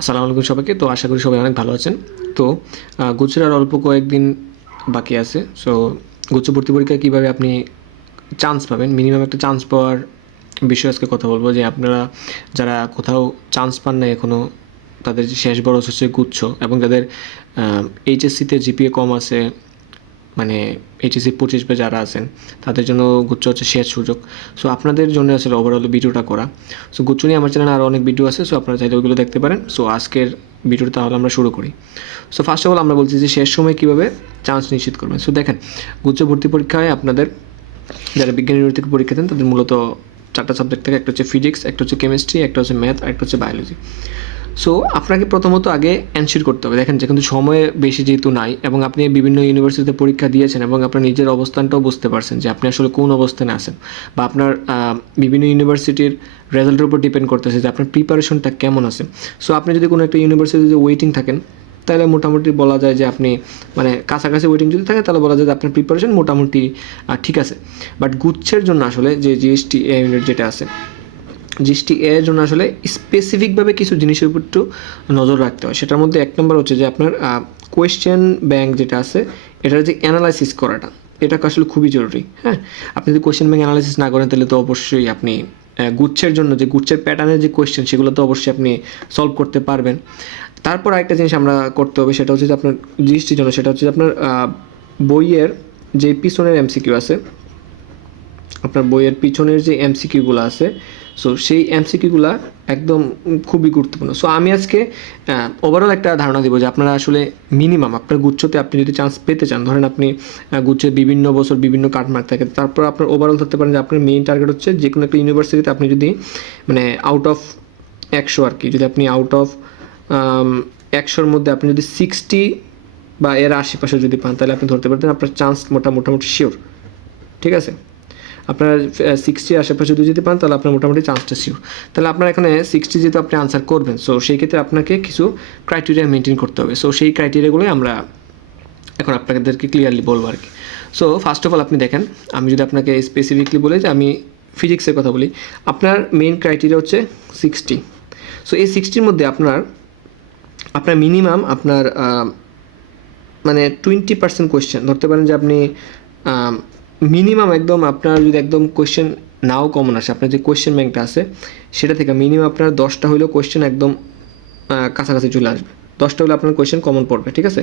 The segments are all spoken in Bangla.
আসসালামু আলাইকুম সবাইকে। তো আশা করি সবাই অনেক ভালো আছেন। তো গুজরার অল্প কয়েকদিন বাকি আছে। সো গুচ্ছ ভর্তি পরীক্ষায় কীভাবে আপনি চান্স পাবেন? মিনিমাম একটা চান্স পাওয়ার বিষয়ে আজকে কথা বলব যে, আপনারা যারা কোথাও চান্স পান না এখনও তাদের শেষ বরস হচ্ছে গুচ্ছ এবং যাদের এইচএসসিতে জিপিএ কম আছে মানে এইচএসি পঁচিশ বা যারা আছেন, তাদের জন্য গুচ্ছ হচ্ছে শেষ সুযোগ। সো আপনাদের জন্য আসলে ওভারঅল ভিডিওটা করা। সো গুচ্ছ নিয়ে আমার চ্যানেলে আরও অনেক ভিডিও আছে সো আপনারা চাইলে ওইগুলো দেখতে পারেন। সো আজকের ভিডিওটা তাহলে আমরা শুরু করি। সো ফার্স্ট অফ অল আমরা বলছি যে শেষ সময় কীভাবে চান্স নিশ্চিত করবেন। সো দেখেন, গুচ্ছ ভর্তি পরীক্ষায় আপনাদের যারা বিজ্ঞান থেকে পরীক্ষা দেন, তাদের মূলত চারটা সাবজেক্ট থেকে, একটা হচ্ছে ফিজিক্স একটা হচ্ছে কেমিস্ট্রি একটা হচ্ছে ম্যাথ একটা হচ্ছে বায়োলজি সো আপনাকে প্রথমত আগে অ্যানসিওর করতে হবে। দেখেন যে কিন্তু সময় বেশি যেহেতু নাই এবং আপনি বিভিন্ন ইউনিভার্সিটিতে পরীক্ষা দিয়েছেন এবং আপনার নিজের অবস্থানটাও বুঝতে পারছেন যে আপনি আসলে কোন অবস্থানে আছেন বা আপনার বিভিন্ন ইউনিভার্সিটির রেজাল্টের উপর ডিপেন্ড করতেছে যে আপনার প্রিপারেশনটা কেমন আছে। সো আপনি যদি কোনো একটা ইউনিভার্সিটিতে ওয়েটিং থাকেন, তাহলে মোটামুটি বলা যায় যে আপনি মানে কাছাকাছি ওয়েটিং যদি থাকে, তাহলে বলা যায় যে আপনার প্রিপারেশন মোটামুটি ঠিক আছে। বাট গুচ্ছের জন্য আসলে যে জিএসটি ইউনিট যেটা আছে জিএসটি এর জন্য আসলে স্পেসিফিকভাবে কিছু জিনিসের উপর একটু নজর রাখতে হয়। সেটার মধ্যে এক নম্বর হচ্ছে যে আপনার কোয়েশ্চেন ব্যাংক যেটা আছে, এটার যে অ্যানালাইসিস করাটা এটা আসলে খুবই জরুরি হ্যাঁ? আপনি যদি কোয়েশ্চেন ব্যাংক অ্যানালাইসিস না করেন, তাহলে তো অবশ্যই আপনি গুচ্ছের জন্য যে, গুচ্ছের প্যাটার্নের যে কোয়েশ্চেন সেগুলো তো অবশ্যই আপনি সলভ করতে পারবেন। তারপর আরেকটা জিনিস আমরা করতে হবে, সেটা হচ্ছে যে আপনার জিএসটির জন্য, সেটা হচ্ছে যে আপনার বইয়ের যে পিছনের এমসিকিউ আছে, আপনার বইয়ের পিছনের যে এমসিকিউগুলো আছে সো সেই এমসিকিউগুলো একদম খুবই গুরুত্বপূর্ণ। সো আমি আজকে ওভারঅল একটা ধারণা দিব যে আপনারা আসলে মিনিমাম আপনার গুচ্ছতে আপনি যদি চান্স পেতে চান, ধরেন আপনি গুচ্ছের বিভিন্ন বছর বিভিন্ন কাটমার্ক থাকে, তারপর আপনার ওভারঅল ধরতে পারেন যে আপনার মেইন টার্গেট হচ্ছে যে কোনো একটা ইউনিভার্সিটিতে আপনি যদি মানে আউট অফ একশো আর কি, যদি আপনি আউট অফ একশোর মধ্যে আপনি যদি সিক্সটি বা এর আশেপাশে যদি পান, তাহলে আপনি ধরতে পারতেন আপনার চান্স মোটা মোটামুটি শিওর ঠিক আছে? আপনার সিক্সটি আশেপাশে যদি যদি পান তাহলে আপনার মোটামুটি চান্সটা শিওর তাহলে আপনার এখানে সিক্সটি যেহেতু আপনি আনসার করবেন সো সেই ক্ষেত্রে আপনাকে কিছু ক্রাইটেরিয়া মেনটেন করতে হবে। সো সেই ক্রাইটেরিয়াগুলোই আমরা এখন আপনাদেরকে ক্লিয়ারলি বলব আর কি সো ফার্স্ট অফ অল আপনি দেখেন, আমি যদি আপনাকে স্পেসিফিকলি বলি যে আমি ফিজিক্সের কথা বলি, আপনার মেন ক্রাইটেরিয়া হচ্ছে সিক্সটি সো এই সিক্সটির মধ্যে আপনার আপনার মিনিমাম আপনার মানে টোয়েন্টি পার্সেন্ট কোয়েশ্চেন ধরতে পারেন যে আপনি মিনিমাম একদম আপনার যদি একদম কোয়েশ্চেন নাও কমন আসে, আপনার যে কোয়েশ্চেন ব্যাংকটা আছে, সেটা থেকে মিনিমাম আপনার দশটা হলেও কোয়েশ্চেন একদম কাছাকাছি চলে আসবে। দশটা হলে আপনার কোয়েশ্চেন কমন পড়বে, ঠিক আছে?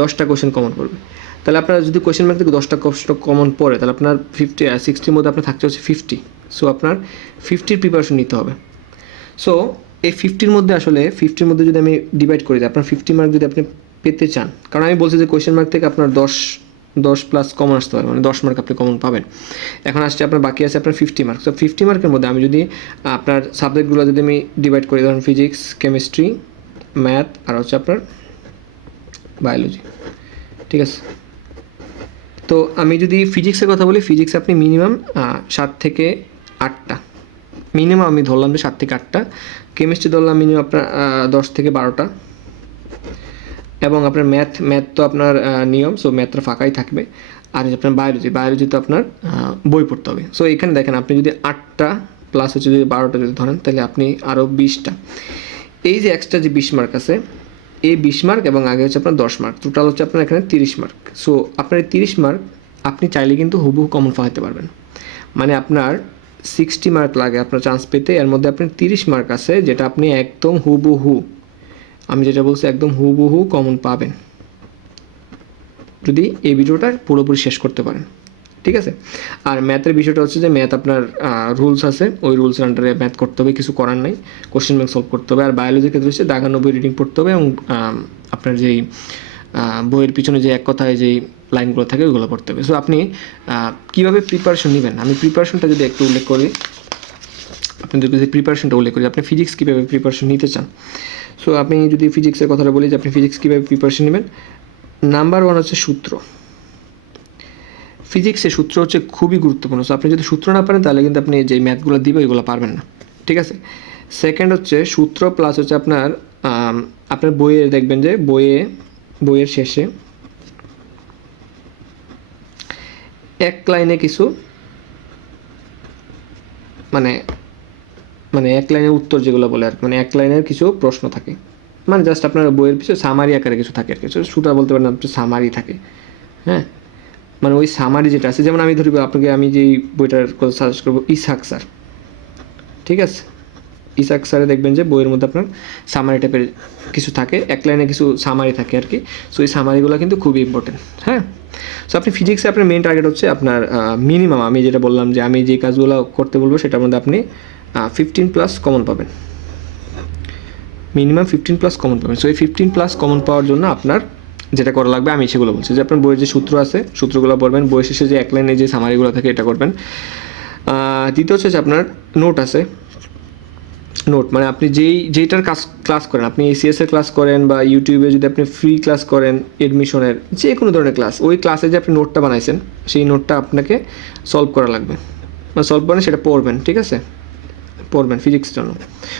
দশটা কোয়েশ্চেন কমন পড়বে। তাহলে আপনার যদি কোয়েশ্চেন ব্যাংক থেকে দশটা কোশ্চেন কমন পড়ে, তাহলে আপনার ফিফটি সিক্সটির মধ্যে আপনার থাকতে হচ্ছে ফিফটি সো আপনার ফিফটির প্রিপারেশন নিতে হবে। সো এই ফিফটির মধ্যে আসলে ফিফটির মধ্যে যদি আমি ডিভাইড করি আপনার ফিফটি মার্ক যদি আপনি পেতে চান, কারণ আমি বলছি যে কোয়েশ্চেন মার্ক থেকে আপনার দশ দশ প্লাস কমন আসতে পারে মানে দশ মার্ক আপনি কমন পাবেন। এখন আসছে আপনার, বাকি আছে আপনার ফিফটি মার্ক তো ফিফটি মার্কের মধ্যে আমি যদি আপনার সাবজেক্টগুলো যদি আমি ডিভাইড করি, ধরুন ফিজিক্স কেমিস্ট্রি ম্যাথ আর হচ্ছে আপনার বায়োলজি ঠিক আছে? তো আমি যদি ফিজিক্সের কথা বলি ফিজিক্স আপনি মিনিমাম সাত থেকে আটটা। মিনিমাম আমি ধরলাম যে সাত থেকে আটটা। কেমিস্ট্রি ধরলাম মিনিমাম আপনার দশ থেকে বারোটা। এবং আপনার ম্যাথ ম্যাথ তো আপনার নিয়ম সো ম্যাথটা ফাঁকাই থাকবে। আর আপনার বায়োলজি বায়োলজি তো আপনার বই পড়তে হবে। সো এখানে দেখেন, আপনি যদি আটটা প্লাস হচ্ছে যদি বারোটা যদি ধরেন, তাহলে আপনি আরও বিশটা। এই যে এক্সট্রা যে বিশ মার্ক আছে, এই বিশ মার্ক এবং আগে হচ্ছে আপনার দশ মার্ক টোটাল হচ্ছে আপনার এখানে তিরিশ মার্ক সো আপনার এই তিরিশ মার্ক আপনি চাইলে কিন্তু হুবহু কমন ফালাতে পারবেন। মানে আপনার সিক্সটি মার্ক লাগে আপনার চান্স পেতে, এর মধ্যে আপনার তিরিশ মার্ক আছে, যেটা আপনি একদম হুবহু আমি যেটা বলছি, একদম হুবহু কমন পাবেন। যদি এই ভিডিওটা পুরোপুরি শেষ করতে পারেন, ঠিক আছে? আর ম্যাথের বিষয়টা হচ্ছে যে ম্যাথ আপনার রুলস আছে। ওই রুলসের আন্ডারে ম্যাথ করতে হবে, কিছু করার নাই। কোশ্চেন ব্যাংক সলভ করতে হবে। আর বায়োলজির ক্ষেত্রে হচ্ছে দাগানব্বই রিডিং পড়তে হবে এবং আপনার যেই বইয়ের পিছনে যে এক কথায় যেই লাইনগুলো থাকে, ওইগুলো পড়তে হবে। সো আপনি কীভাবে প্রিপারেশন নেবেন? আমি প্রিপারেশনটা যদি একটু উল্লেখ করি, আপনাদের যদি প্রিপারেশনটা উল্লেখ করি। আপনি ফিজিক্স কীভাবে প্রিপারেশন নিতে চান? সো আপনি যদি ফিজিক্সের কথাটা বলি যে আপনি ফিজিক্স কীভাবে প্রিপারেশন নেবেন নাম্বার ওয়ান হচ্ছে সূত্র। ফিজিক্সের সূত্র হচ্ছে খুবই গুরুত্বপূর্ণ। সো আপনি যদি সূত্র না পারেন, তাহলে কিন্তু আপনি যে ম্যাথগুলো দিবে, ওইগুলো পারবেন না। ঠিক আছে? সেকেন্ড হচ্ছে সূত্র প্লাস হচ্ছে আপনার আপনার বইয়ে দেখবেন যে বইয়ে, বইয়ের শেষে এক লাইনে কিছু মানে মানে এক লাইনের উত্তর যেগুলো বলে আর মানে এক লাইনের কিছু প্রশ্ন থাকে। মানে জাস্ট আপনার বইয়ের পিছনে সামারি আকারে কিছু থাকে আর কি। শুটা বলতে পারেন আপনার সামারি থাকে। হ্যাঁ? মানে ওই সামারি যেটা আছে, যেমন আমি ধরি আপনাকে আমি যেই বইটার কথা সাজেস্ট করব, ইসাক স্যার। ঠিক আছে? ইসাক স্যারে দেখবেন যে বইয়ের মধ্যে আপনার সামারি টাইপের কিছু থাকে, এক লাইনে কিছু সামারি থাকে আর কি। সো এই সামারিগুলো কিন্তু খুবই ইম্পর্টেন্ট হ্যাঁ? সো আপনি ফিজিক্সে আপনার মেন টার্গেট হচ্ছে আপনার মিনিমাম আমি যেটা বললাম যে আমি যে কাজগুলো করতে বলব, সেটার মধ্যে আপনি ফিফটিন প্লাস কমন পাবেন। মিনিমাম ফিফটিন প্লাস কমন পাবেন। সো এই ফিফটিন প্লাস কমন পাওয়ার জন্য আপনার যেটা করা লাগবে, আমি সেগুলো বলছি। যে আপনার বইয়ের যে সূত্র আছে, সূত্রগুলো পড়বেন। বই শেষে যে এক লাইনে যে সামারিগুলো থাকে, এটা করবেন। দ্বিতীয় হচ্ছে যে আপনার নোট আছে। নোট মানে আপনি যেই, যেইটার কাজ ক্লাস করেন, আপনি এসিএস এর ক্লাস করেন বা ইউটিউবে যদি আপনি ফ্রি ক্লাস করেন এডমিশনের যে কোনো ধরনের ক্লাস ওই ক্লাসে যে আপনি নোটটা বানাইছেন, সেই নোটটা আপনাকে সলভ করা লাগবে। মানে সলভ করেন, সেটা পড়বেন, ঠিক আছে? পড়বেন ফিজিক্সের জন্য।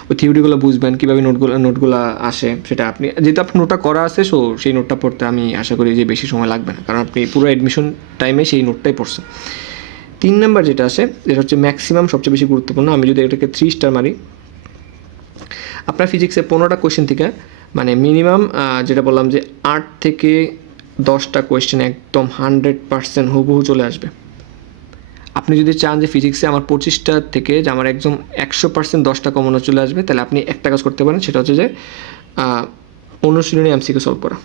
ওই থিওরিগুলো বুঝবেন, কীভাবে নোটগুলো নোটগুলো আসে, সেটা আপনি, যেহেতু আপনার নোটটা করা আছে সো সেই নোটটা পড়তে আমি আশা করি যে বেশি সময় লাগবে না, কারণ আপনি পুরো অ্যাডমিশন টাইমে সেই নোটটাই পড়ছেন। তিন নাম্বার যেটা আসে, যেটা হচ্ছে ম্যাক্সিমাম সবচেয়ে বেশি গুরুত্বপূর্ণ, আমি যদি এটাকে থ্রি স্টার মারি, আপনার ফিজিক্সে পনেরোটা কোয়েশ্চেন থেকে মানে মিনিমাম যেটা বললাম যে আট থেকে দশটা কোয়েশ্চেন একদম হান্ড্রেড পার্সেন্ট হুবহু চলে আসবে। আপনি যদি চান যে ফিজিক্সে আমার পঁচিশটা থেকে যে আমার একদম একশো পার্সেন্ট দশটা কমনও চলে আসবে, তাহলে আপনি একটা কাজ করতে পারেন, সেটা হচ্ছে যে অনুশীলনী এমসিকে সলভ করা।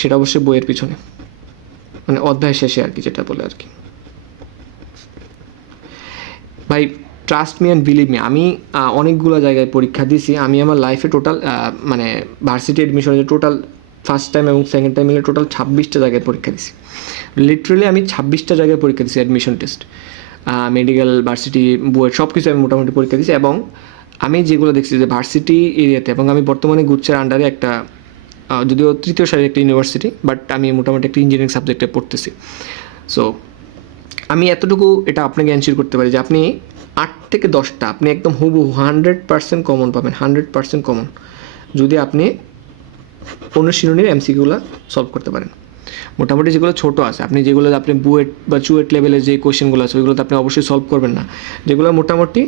সেটা অবশ্যই বইয়ের পিছনে। মানে অধ্যায় শেষে আর কি যেটা বলে আর কি। ভাই trust me and believe me আমি অনেকগুলো জায়গায় পরীক্ষা দিয়েছি, আমি আমার লাইফে টোটাল মানে ভার্সিটি অ্যাডমিশনের টোটাল ফার্স্ট টাইম এবং সেকেন্ড টাইম মিলে টোটাল ছাব্বিশটা জায়গায় পরীক্ষা দিয়েছি লিটারেলি আমি ছাব্বিশটা জায়গায় পরীক্ষা দিছি admission test medical varsity BUET সব কিছু আমি মোটামুটি পরীক্ষা দিয়েছি এবং আমি যেগুলো দেখছি যে ভার্সিটি এরিয়াতে এবং আমি বর্তমানে গুচ্ছের আন্ডারে একটা যদিও তৃতীয় সারির একটা ইউনিভার্সিটি বাট আমি মোটামুটি একটা ইঞ্জিনিয়ারিং সাবজেক্টে পড়তেছি। সো আমি এতটুকু এটা আপনাকে অ্যানসিওর করতে পারি যে আপনি আট থেকে দশটা, আপনি একদম হুবহু হান্ড্রেড পার্সেন্ট কমন পাবেন হান্ড্রেড পার্সেন্ট কমন যদি আপনি অনুশীলনীর এমসিকিউগুলো সলভ করতে পারেন। মোটামুটি যেগুলো ছোটো আছে, আপনি যেগুলো আপনি বুয়েট বা চুয়েট লেভেলের যে কোয়েশ্চেনগুলো আছে ওইগুলো তো আপনি অবশ্যই সলভ করবেন না। যেগুলো মোটামুটি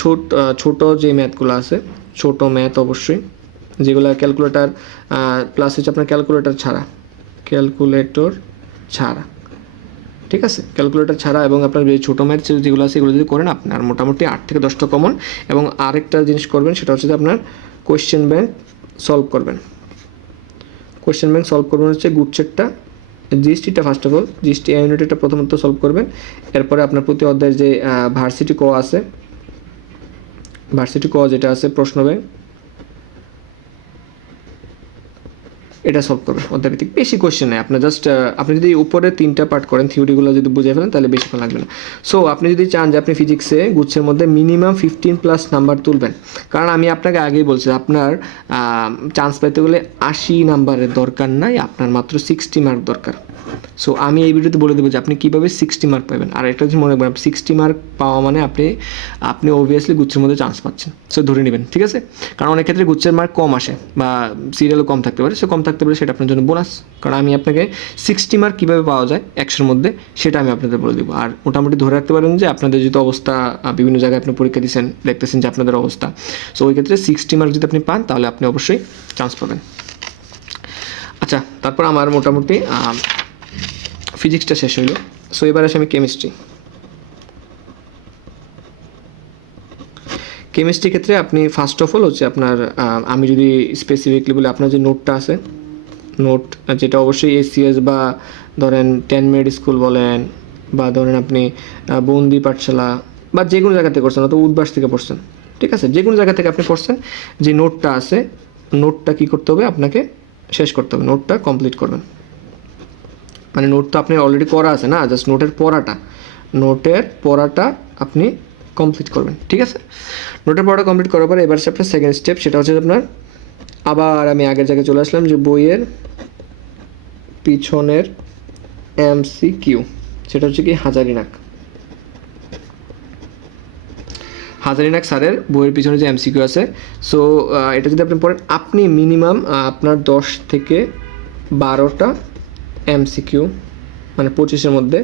ছোট ছোট যে ম্যাথগুলো আছে, ছোট ম্যাথ অবশ্যই, যেগুলো ক্যালকুলেটার প্লাস হচ্ছে আপনার ক্যালকুলেটর ছাড়া ক্যালকুলেটর ছাড়া, ঠিক আছে? ক্যালকুলেটর ছাড়া এবং আপনার যে ছোটো ম্যাথ যেগুলো আছে, এগুলো যদি করেন আপনার মোটামুটি আট থেকে দশটা কমন এবং আরেকটা জিনিস করবেন, সেটা হচ্ছে যে আপনার কোয়েশ্চেন ব্যাংক সলভ করবেন। কোয়েশ্চেন ব্যাংক সলভ করবেন হচ্ছে গুচ্ছেরটা জিএসটিটা ফার্স্ট অফ অল জিএসটি ইউনিটটা প্রথমত সলভ করবেন, এরপরে আপনার প্রতি অধ্যায়ের যে ভার্সিটি ক আছে ভার্সিটি ক যেটা আছে প্রশ্ন ব্যাংক এটা সলভ করবে। অধ্যাপিতিক বেশি কোয়েশ্চেন নেই। আপনার জাস্ট আপনি যদি উপরে তিনটা পার্ট করেন থিওরিগুলো যদি বুঝে ফেলেন, তাহলে বেশিক্ষণ লাগবে না। সো আপনি যদি চান যে আপনি ফিজিক্সে গুচ্ছের মধ্যে মিনিমাম ফিফটিন প্লাস নাম্বার তুলবেন, কারণ আমি আপনাকে আগেই বলছি, আপনার চান্স পেতে গেলে আশি নাম্বারের দরকার নাই, আপনার মাত্র সিক্সটি মার্ক দরকার। সো আমি এই ভিডিওতে বলে দেবো যে আপনি কীভাবে সিক্সটি মার্ক পাবেন। আর একটা জিনিস মনে রাখবেন সিক্সটি মার্ক পাওয়া মানে আপনি আপনি অবভিয়াসলি গুচ্ছের মধ্যে চান্স পাচ্ছেন। সো ধরে নেবেন, ঠিক আছে? কারণ অনেক ক্ষেত্রে গুচ্ছের মার্ক কম আসে বা সিরিয়ালও কম থাকতে পারে। সে কম থাকতে পারে, সেটা আপনার জন্য বোনাস কারণ আমি আপনাকে সিক্সটি মার্ক কীভাবে পাওয়া যায় একশোর মধ্যে, সেটা আমি আপনাদের বলে দেবো। আর মোটামুটি ধরে রাখতে পারেন যে আপনাদের যদি অবস্থা বিভিন্ন জায়গায় আপনি পরীক্ষা দিচ্ছেন দেখতেছেন যে আপনাদের অবস্থা। সো ওই ক্ষেত্রে সিক্সটি মার্ক যদি আপনি পান, তাহলে আপনি অবশ্যই চান্স পাবেন। আচ্ছা তারপর আমার মোটামুটি ফিজিক্সটা শেষ হইল। সো এবার আসি আমি কেমিস্ট্রি কেমিস্ট্রি ক্ষেত্রে আপনি ফার্স্ট অফ অল হচ্ছে আপনার আমি যদি স্পেসিফিকলি বলি, আপনার যে নোটটা আছে নোট যেটা অবশ্যই এসিএস বা ধরেন টেন মিনিট স্কুল বলেন, বা ধরেন আপনি বন্দি পাঠশালা, বা যে কোনো জায়গা থেকে করছেন, অথবা উদ্বাস থেকে পড়ছেন, ঠিক আছে? যে কোনো জায়গা থেকে আপনি পড়ছেন, যে নোটটা আছে নোটটা কি করতে হবে? আপনাকে শেষ করতে হবে নোটটা কমপ্লিট করবেন। মানে নোট তো আপনি অলরেডি করা আছে না জাস্ট নোটের পড়াটা। নোটের পড়াটা আপনি কমপ্লিট করবেন, ঠিক আছে? নোটের পড়াটা কমপ্লিট করার পরে এবার আপনার সেকেন্ড স্টেপ সেটা হচ্ছে আপনার আবার আমি আগের জায়গায় চলে আসলাম যে বইয়ের পিছনের এমসি কিউ সেটা হচ্ছে কি হাজারিনাক। হাজারিনাক স্যারের বইয়ের পিছনে যে এমসিকিউ আছে সো এটা যদি আপনি পড়েন, আপনি মিনিমাম আপনার দশ থেকে বারোটা এমসিকিউ মানে পঁচিশের মধ্যে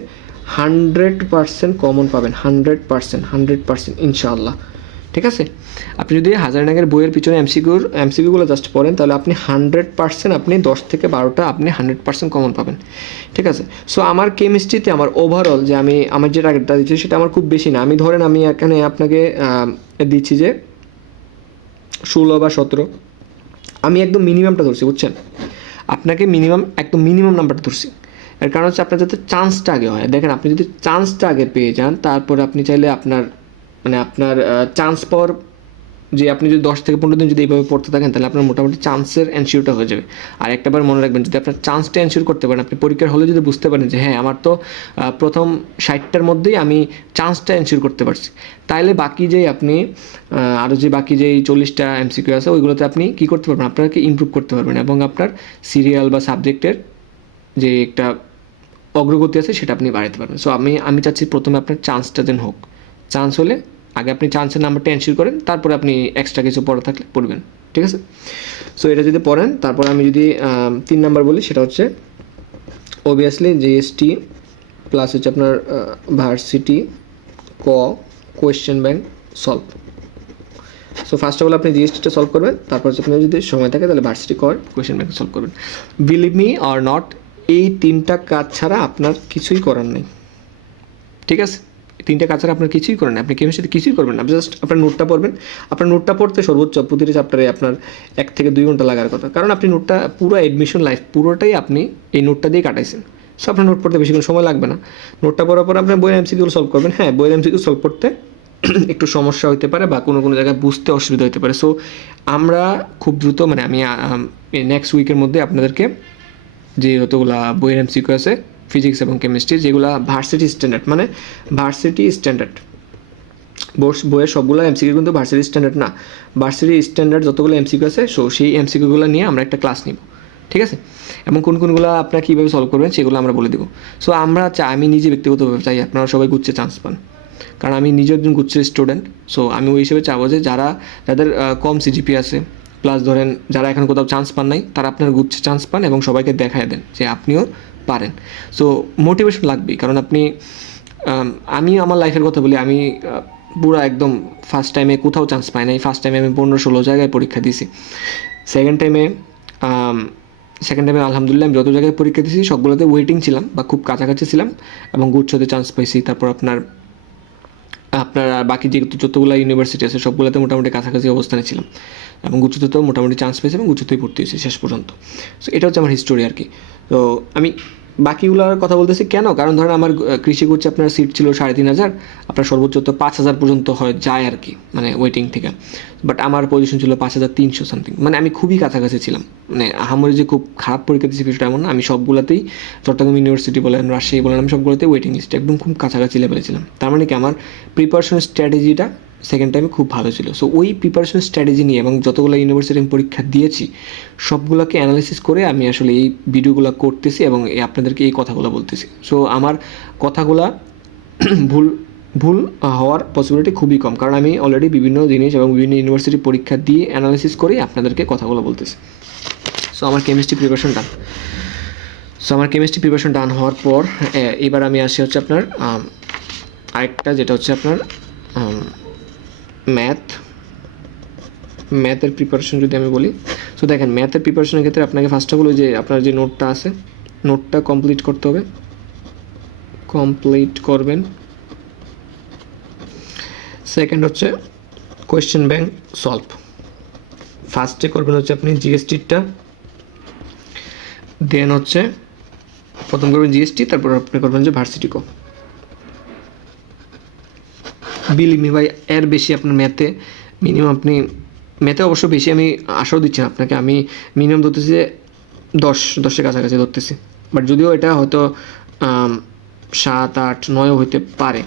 হান্ড্রেড পার্সেন্ট কমন পাবেন, হান্ড্রেড পার্সেন্ট হান্ড্রেড পার্সেন্ট ইনশাআল্লাহ। ঠিক আছে? আপনি যদি হাজারনাগের বইয়ের পিছনে এমসিকিউর এমসিকিউগুলো জাস্ট পড়েন, তাহলে আপনি হান্ড্রেড পার্সেন্ট আপনি দশ থেকে বারোটা আপনি হান্ড্রেড পার্সেন্ট কমন পাবেন। ঠিক আছে? সো আমার কেমিস্ট্রিতে আমার ওভারঅল যে আমি, আমার যে টার্গেটটা দিচ্ছি, সেটা আমার খুব বেশি না। আমি ধরেন, আমি এখানে আপনাকে দিচ্ছি যে ষোলো বা সতেরো। আমি একদম মিনিমামটা ধরছি, বুঝছেন? আপনাকে মিনিমাম একদম মিনিমাম নাম্বারটা ধরছি। এর কারণ হচ্ছে আপনার যাতে চান্সটা আগে হয়। দেখেন, আপনি যদি চান্সটা আগে পেয়ে যান, তারপরে আপনি চাইলে আপনার মানে আপনার চান্স পাওয়ার যে আপনি যদি দশ থেকে পনেরো দিন যদি এইভাবে পড়তে থাকেন, তাহলে আপনার মোটামুটি চান্সের এনশিওরটা হয়ে যাবে। আর একটাবার মনে রাখবেন, যদি আপনার চান্সটা এনশিওর করতে পারেন, আপনি পরীক্ষার হলে যদি বুঝতে পারেন যে হ্যাঁ আমার তো প্রথম ষাটটার মধ্যেই আমি চান্সটা এনশিওর করতে পারছি। তাইলে বাকি যে আপনি আরও যে বাকি যেই চল্লিশটা এমসিকিউ আছে, ওইগুলোতে আপনি কী করতে পারবেন? আপনাকে ইমপ্রুভ করতে পারবেন এবং আপনার সিরিয়াল বা সাবজেক্টের যে একটা অগ্রগতি আছে, সেটা আপনি বাড়াতে পারবেন। সো আমি আমি চাচ্ছি প্রথমে আপনার চান্সটা যেন হোক। চান্স হলে আগে আপনি চান্সের নাম্বারটা এনশিওর করেন, তারপরে আপনি এক্সট্রা কিছু পড়া থাকলে পড়বেন, ঠিক আছে? সো এটা যদি পড়েন, তারপর আমি যদি তিন নাম্বার বলি, সেটা হচ্ছে অবভিয়াসলি জিএসটি প্লাস হচ্ছে আপনার ভার্সিটি ক question bank solve so first of all আপনি জিএসটিটা সলভ করবেন, তারপর হচ্ছে আপনার যদি সময় থাকে, তাহলে ভার্সিটি কর কোয়েশ্চেন ব্যাংক সলভ করবেন। বিলিভ মি অর নট এই তিনটা কাজ ছাড়া আপনার কিছুই করার নেই, ঠিক আছে? তিনটা কাজ আপনার কিছুই করেন আপনি কেমিস্ট্রিতে কিছুই করবেন না। জাস্ট আপনার নোটটা পড়বেন। আপনার নোটটা পড়তে সর্বোচ্চ প্রতিটি চ্যাপ্টারে আপনার এক থেকে দুই ঘণ্টা লাগার কথা। কারণ আপনি নোটটা পুরো অ্যাডমিশন লাইফ পুরোটাই আপনি এই নোটটা দিয়ে কাটাইছেন। সো আপনার নোট পড়তে বেশিক্ষণ সময় লাগবে না। নোটটা পড়ার পর আপনার বইয়ের এমসিকিউ সলভ করবেন। হ্যাঁ বইয়ের এমসিকিউ সলভ করতে একটু সমস্যা হতে পারে বা কোনো কোনো জায়গায় বুঝতে অসুবিধা হতে পারে। সো আমরা খুব দ্রুত মানে আমি নেক্সট উইকের মধ্যে আপনাদেরকে যে যতগুলা বইয়ের এমসিকিউ আছে ফিজিক্স এবং কেমিস্ট্রি যেগুলা ভার্সিটি স্ট্যান্ডার্ড মানে ভার্সিটি স্ট্যান্ডার্ড বইয়ের সবগুলো এমসিকিউ কিন্তু ভার্সিটি স্ট্যান্ডার্ড না। ভার্সিটি স্ট্যান্ডার্ড যতগুলো এমসিকিউ আছে সো সেই এমসিকিউগুলো নিয়ে আমরা একটা ক্লাস নিব। ঠিক আছে? এবং কোন কোনগুলো আপনারা কীভাবে সলভ করবেন সেগুলো আমরা বলে দেবো। সো আমরা চাই আমি নিজে ব্যক্তিগতভাবে চাই আপনারা সবাই গুচ্ছে চান্স পান। কারণ আমি নিজে একজন গুচ্ছের স্টুডেন্ট সো আমি ওই হিসেবে চাবো যে যারা যাদের কম সিজিপি আছে প্লাস ধরেন যারা এখন কোথাও চান্স পান নাই, তারা আপনার গুচ্ছে চান্স পান এবং সবাইকে দেখায় দেন যে আপনিও পারেন। সো মোটিভেশন লাগবেই। কারণ আপনি আম, আমি আমার লাইফের কথা বলি আমি পুরো একদম ফার্স্ট টাইমে কোথাও চান্স পাই নাই। ফার্স্ট টাইমে আমি পনেরো ষোলো জায়গায় পরীক্ষা দিয়েছি। সেকেন্ড টাইমে সেকেন্ড টাইমে আলহামদুলিল্লাহ আমি যত জায়গায় পরীক্ষা দিয়েছি সবগুলোতে ওয়েটিং ছিলাম বা খুব কাছাকাছি ছিলাম এবং গুচ্ছতে চান্স পাইছি। তারপর আপনার আপনার আর বাকি যে যতগুলো ইউনিভার্সিটি আছে, সবগুলোতে মোটামুটি কাছাকাছি অবস্থানে ছিলাম। এবং গুচ্ছতেও মোটামুটি চান্স পেয়েছে এবং গুচ্ছতেই ভর্তি হয়েছে শেষ পর্যন্ত। সো এটা হচ্ছে আমার হিস্টোরি আর কি। তো, আমি বাকিগুলোর কথা বলতেছি কেন? কারণ ধরেন আমার কৃষি করছে আপনার সিট ছিল সাড়ে তিন হাজার, আপনার সর্বোচ্চ তো পাঁচ হাজার পর্যন্ত হয় যায় আর কি মানে ওয়েটিং থেকে। বাট আমার পজিশন ছিল পাঁচ হাজার তিনশো সামথিং মানে আমি খুবই কাছাকাছি ছিলাম। মানে আহামরি যে খুব খারাপ পরীক্ষা দিয়েছি বিষয়টা এমন আমি সবগুলোতেই চট্টগ্রাম ইউনিভার্সিটি বলেন, রাজশাহী বলেন, আমি সবগুলোতেই ওয়েটিং লিস্টে একদম খুব কাছাকাছি লেভেলে ছিলাম। তার মানে কি আমার প্রিপারেশন স্ট্র্যাটেজিটা সেকেন্ড টাইমে খুব ভালো ছিল। সো ওই প্রিপারেশন স্ট্র্যাটেজি নিয়ে এবং যতগুলো ইউনিভার্সিটি আমি পরীক্ষা দিয়েছি, সবগুলোকে অ্যানালিসিস করে আমি আসলে এই ভিডিওগুলো করতেছি এবং আপনাদেরকে এই কথাগুলো বলতেছি। সো আমার কথাগুলা ভুল ভুল হওয়ার পসিবিলিটি খুবই কম। কারণ আমি অলরেডি বিভিন্ন জিনিস এবং বিভিন্ন ইউনিভার্সিটি পরীক্ষা দিয়ে অ্যানালিসিস করেই আপনাদেরকে কথাগুলো বলতেছি। সো আমার কেমিস্ট্রি প্রিপারেশন ডান সো আমার কেমিস্ট্রি প্রিপারেশন ডান হওয়ার পর এবার আমি আসি হচ্ছে আপনার আরেকটা যেটা হচ্ছে আপনার ম্যাথ ম্যাথের প্রিপারেশন যদি আমি বলি সো দেখেন ম্যাথের প্রিপারেশনের ক্ষেত্রে আপনাকে ফার্স্ট অফ অল ওই যে আপনার যে নোটটা আছে নোটটা কমপ্লিট করতে হবে। কমপ্লিট করবেন। সেকেন্ড হচ্ছে কোয়েশ্চেন ব্যাংক সলভ ফার্স্টে করবেন হচ্ছে আপনি জিএসটিটা দেন হচ্ছে প্রথম করবেন জিএসটি তারপর আপনি করবেন যে ভার্সিটি কো। বিলিমি ভাই, এর বেশি আপনার ম্যাথে মিনিমাম আপনি ম্যাথে অবশ্য বেশি আমি আশাও দিচ্ছি না আপনাকে। আমি মিনিমাম ধরতেছি যে দশ, দশের কাছাকাছি ধরতেছি। বাট যদিও এটা হয়তো সাত, আট নয়ও হইতে পারে।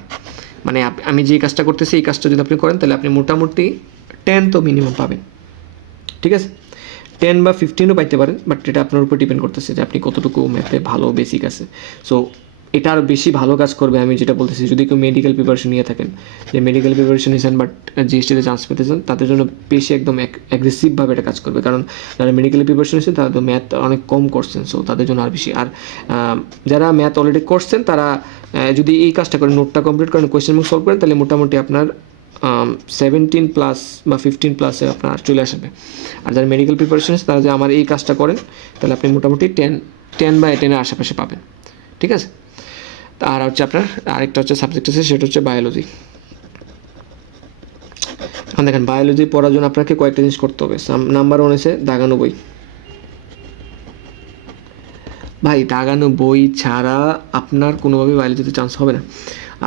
মানে আমি যে কাজটা করতেছি, এই কাজটা যদি আপনি করেন, তাহলে আপনি মোটামুটি টেন তো মিনিমাম পাবেন। ঠিক আছে? টেন বা ফিফটিনও পাইতে পারেন বাট এটা আপনার উপর ডিপেন্ড করতেছে যে আপনি কতটুকু ম্যাথে ভালো বেসিক আছে। সো এটা আরও বেশি ভালো কাজ করবে, আমি যেটা বলতেছি, যদি কেউ মেডিকেল প্রিপারেশন নিয়ে থাকেন, যে মেডিকেল প্রিপারেশন নিয়েছেন বাট জিএসটিতে চান্স পেতে চান তাদের জন্য বেশি একদম অ্যাগ্রেসিভভাবে এটা কাজ করবে। কারণ যারা মেডিকেল প্রিপারেশন নিয়েছেন তারা তো ম্যাথ অনেক কম করছেন সো তাদের জন্য আর বেশি। আর যারা ম্যাথ অলরেডি করছেন, তারা যদি এই কাজটা করেন নোটটা কমপ্লিট করেন কোয়েশ্চেন বুক সলভ করেন, তাহলে মোটামুটি আপনার সেভেন্টিন প্লাস বা ফিফটিন প্লাসে আপনার চলে আসবে। আর যারা মেডিকেল প্রিপারেশন তারা যে আমার এই কাজটা করেন, তাহলে আপনি মোটামুটি টেন টেন বা টেনের আশেপাশে পাবেন। ঠিক আছে? আর হচ্ছে আপনার আরেকটা হচ্ছে সাবজেক্ট আছে, সেটা হচ্ছে বায়োলজি এখন দেখেন বায়োলজি পড়ার জন্য আপনাকে কয়েকটা জিনিস করতে হবে। নাম্বার ওয়ান আছে দাগানো বই। ভাই, দাগানো বই ছাড়া আপনার কোনোভাবে বায়োলজিতে চান্স হবে না।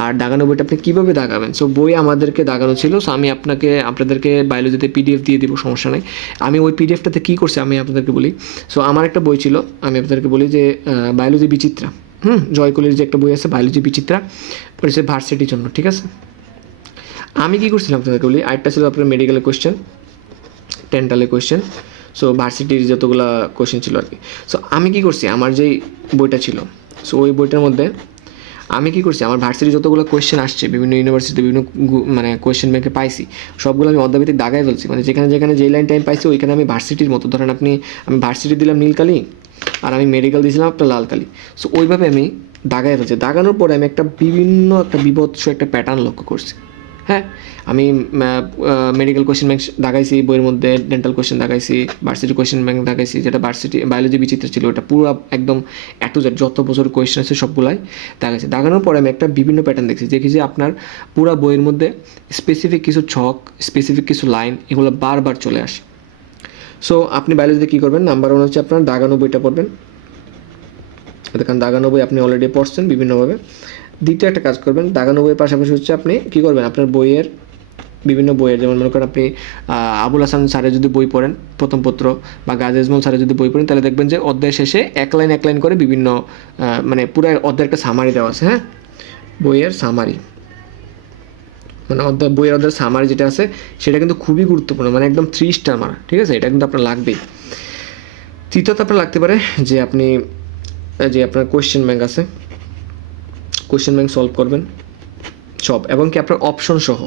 আর দাগানো বইটা আপনি কীভাবে দাগাবেন? সো বই আমাদেরকে দাগানো ছিল সো আমি আপনাকে, আপনাদেরকে বায়োলজিতে পিডিএফ দিয়ে দিব, সমস্যা নেই। আমি ওই পিডিএফটাতে কী করছি, আমি আপনাদেরকে বলি। সো আমার একটা বই ছিল, আমি আপনাদেরকে বলি যে বায়োলজি বিচিত্রা। হুম জয়কলির যে একটা বই আছে বায়োলজি বিচিত্রা হচ্ছে ভার্সিটির জন্য, ঠিক আছে? আমি কী করছিলাম আপনাদেরকে বলি, আরেকটা ছিল আপনার মেডিকেলের কোয়েশ্চেন টেন্টালের কোয়েশ্চেন সো ভার্সিটির যতগুলো কোয়েশ্চেন ছিল আর কি। সো আমি কী করছি, আমার যেই বইটা ছিল সো ওই বইটার মধ্যে আমি কী করছি, আমার ভার্সিটি যতগুলো কোয়েশ্চেন আসছে, বিভিন্ন ইউনিভার্সিটিতে বিভিন্ন মানে কোয়েশ্চেন ব্যাংকে পাইছি, সবগুলো আমি অর্ধাভিত্তিক দাগায় ফেলছি। মানে যেখানে যেখানে যেই লাইন টাইম পাইছি, ওইখানে আমি ভার্সিটির মতো। ধরেন আপনি, আমি ভার্সিটি দিলাম নীলকালি আর আমি মেডিকেল দিয়েছিলাম আপনার লাল কালি। সো ওইভাবে আমি দাগায় ফেলছি দাগানোর পরে আমি একটা বিভিন্ন একটা বিভৎস একটা প্যাটার্ন লক্ষ্য করছি। হ্যাঁ? আমি মেডিকেল কোয়েশ্চেন ব্যাংক দাগাইছি, বইয়ের মধ্যে ডেন্টাল কোয়েশ্চেন দাগাইছি ভার্সিটি কোয়েশ্চেন ব্যাংক দাগাইছি, যেটা ভার্সিটি বায়োলজি বিচিত্র ছিল, ওটা পুরো একদম এত যত বছর কোয়েশ্চেন আছে সবগুলাই দাগাইছি। দাগানোর পরে আমি একটা বিভিন্ন প্যাটার্ন দেখছি। দেখি যে আপনার পুরো বইয়ের মধ্যে স্পেসিফিক কিছু ছক স্পেসিফিক কিছু লাইন এগুলো বারবার চলে আসে। সো আপনি বায়োলজিতে কী করবেন? নাম্বার ওয়ান হচ্ছে আপনার দাগানো বইটা পড়বেন। দেখেন দাগানো বই আপনি অলরেডি পড়ছেন বিভিন্নভাবে। দ্বিতীয় একটা কাজ করবেন দাগানো বইয়ের পাশাপাশি হচ্ছে আপনি কী করবেন? আপনার বইয়ের বিভিন্ন বইয়ের, যেমন মনে করেন আপনি আবুল হাসান স্যারের যদি বই পড়েন, প্রথম পত্র, বা গাজী আজমল স্যারের যদি বই পড়েন, তাহলে দেখবেন যে অধ্যায় শেষে এক লাইন এক লাইন করে বিভিন্ন মানে পুরো অধ্যায়ের একটা সামারি দেওয়া আছে হ্যাঁ? বইয়ের সামারি মানে অধ্যায় বইয়ের অধ্যায়ের সামারি যেটা আছে, সেটা কিন্তু খুবই গুরুত্বপূর্ণ মানে একদম থ্রি স্টার মারা ঠিক আছে? এটা কিন্তু আপনার লাগবেই। তৃতীয়ত আপনার লাগতে পারে যে আপনি, যে আপনার কোয়েশ্চেন ব্যাংক আছে কোয়েশ্চেন ব্যাংক সলভ করবেন, সব, এবং কি আপনার অপশন সহ,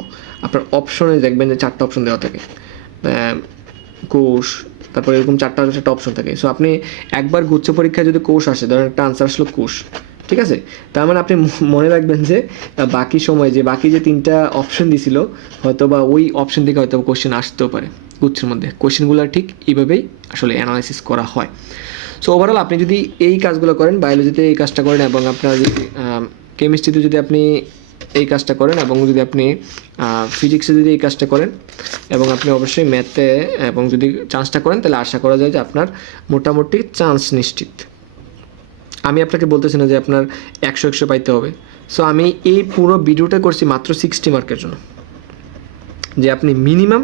আপনার অপশনে দেখবেন যে চারটা অপশন দেওয়া থাকে। কোষ, তারপরে এরকম চারটা চারটা অপশন থাকে। সো আপনি একবার গুচ্ছ পরীক্ষায় যদি কোষ আসে, ধরেন একটা আনসার আসলো কোষ ঠিক আছে? তার মানে আপনি মনে রাখবেন যে বাকি সময় যে, বাকি যে তিনটা অপশন দিছিল হয়তো বা ওই অপশন থেকে হয়তো কোশ্চেন আসতেও পারে, গুচ্ছের মধ্যে। কোশ্চেনগুলো ঠিক এইভাবেই আসলে অ্যানালাইসিস করা হয়। সো ওভারঅল আপনি যদি এই কাজগুলো করেন বায়োলজিতে এই কাজটা করেন এবং আপনার যদি কেমিস্ট্রিতে যদি আপনি এই কাজটা করেন এবং যদি আপনি ফিজিক্সে যদি এই কাজটা করেন এবং আপনি অবশ্যই ম্যাথে এবং যদি চান্সটা করেন, তাহলে আশা করা যায় যে আপনার মোটামুটি চান্স নিশ্চিত। আমি আপনাকে বলতেছি না যে আপনার একশো একশো পাইতে হবে। সো আমি এই পুরো ভিডিওটা করছি মাত্র সিক্সটি মার্কের জন্য। যে আপনি মিনিমাম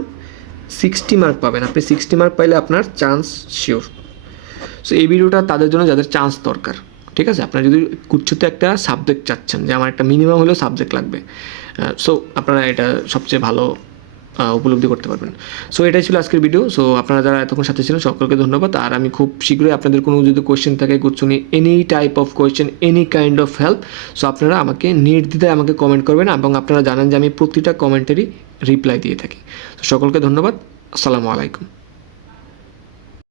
সিক্সটি মার্ক পাবেন। আপনি সিক্সটি মার্ক পাইলে আপনার চান্স শিওর সো এই ভিডিওটা তাদের জন্য যাদের চান্স দরকার, ঠিক আছে? আপনার যদি কুচ্ছতে একটা সাবজেক্ট চাচ্ছেন, যে আমার একটা মিনিমাম হলেও সাবজেক্ট লাগবে। সো আপনারা এটা সবচেয়ে ভালো উপলব্ধি করতে পারবেন। সো এটাই ছিল আজকের ভিডিও সো আপনারা যারা এতক্ষণ সাথে ছিলেন, সকলকে ধন্যবাদ। আর আমি খুব শীঘ্রই আপনাদের কোনো যদি কোয়েশ্চেন থাকে, গুচ্ছ নিয়ে any type of question any kind of help so আপনারা আমাকে নির্দ্বিধায় আমাকে কমেন্ট করবেন এবং আপনারা জানেন যে আমি প্রতিটা কমেন্টেরই রিপ্লাই দিয়ে থাকি। তো সকলকে ধন্যবাদ। আসসালামু আলাইকুম।